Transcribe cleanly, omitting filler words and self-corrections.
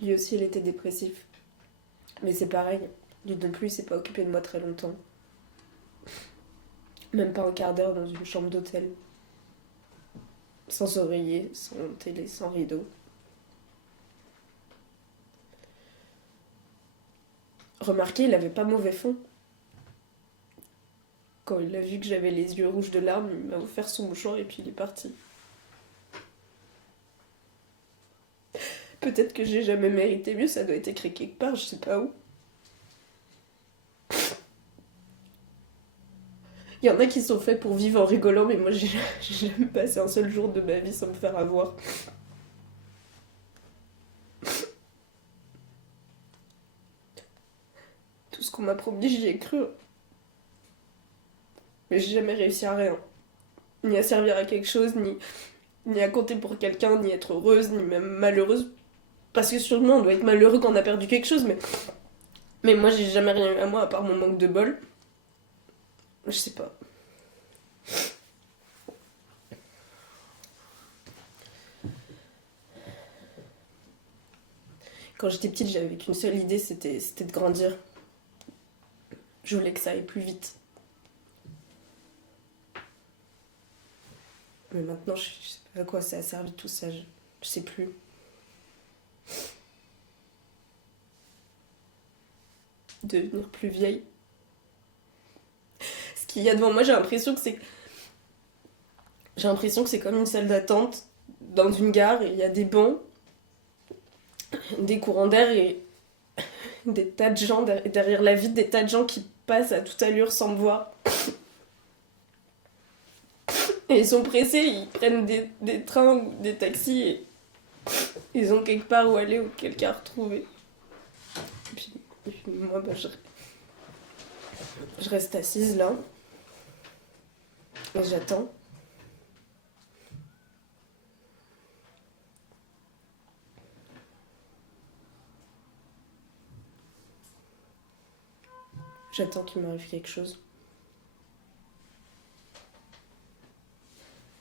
Lui aussi, il était dépressif. Mais c'est pareil. Lui non plus, il s'est pas occupé de moi très longtemps. Même pas un quart d'heure dans une chambre d'hôtel. Sans oreiller, sans télé, sans rideau. Remarquez, il avait pas mauvais fond. Quand il a vu que j'avais les yeux rouges de larmes, il m'a offert son mouchoir et puis il est parti. Peut-être que j'ai jamais mérité mieux, ça doit être écrit quelque part, je sais pas où. Il y en a qui sont faits pour vivre en rigolant, mais moi j'ai jamais passé un seul jour de ma vie sans me faire avoir. Tout ce qu'on m'a promis, j'y ai cru. Mais j'ai jamais réussi à rien. Ni à servir à quelque chose, ni à compter pour quelqu'un, ni être heureuse, ni même malheureuse. Parce que sûrement on doit être malheureux quand on a perdu quelque chose, mais moi j'ai jamais rien eu à moi à part mon manque de bol. Je sais pas. Quand j'étais petite, j'avais qu'une seule idée, c'était de grandir. Je voulais que ça aille plus vite. Mais maintenant, je sais pas à quoi ça a servi tout ça, je sais plus. Devenir plus vieille. Ce qu'il y a devant moi, j'ai l'impression que c'est comme une salle d'attente dans une gare et il y a des bancs, des courants d'air et des tas de gens derrière la vitre, des tas de gens qui passent à toute allure sans me voir. Et ils sont pressés, ils prennent des trains ou des taxis et ils ont quelque part où aller ou quelqu'un à retrouver. Et puis moi, je reste assise là et j'attends. J'attends qu'il m'arrive quelque chose.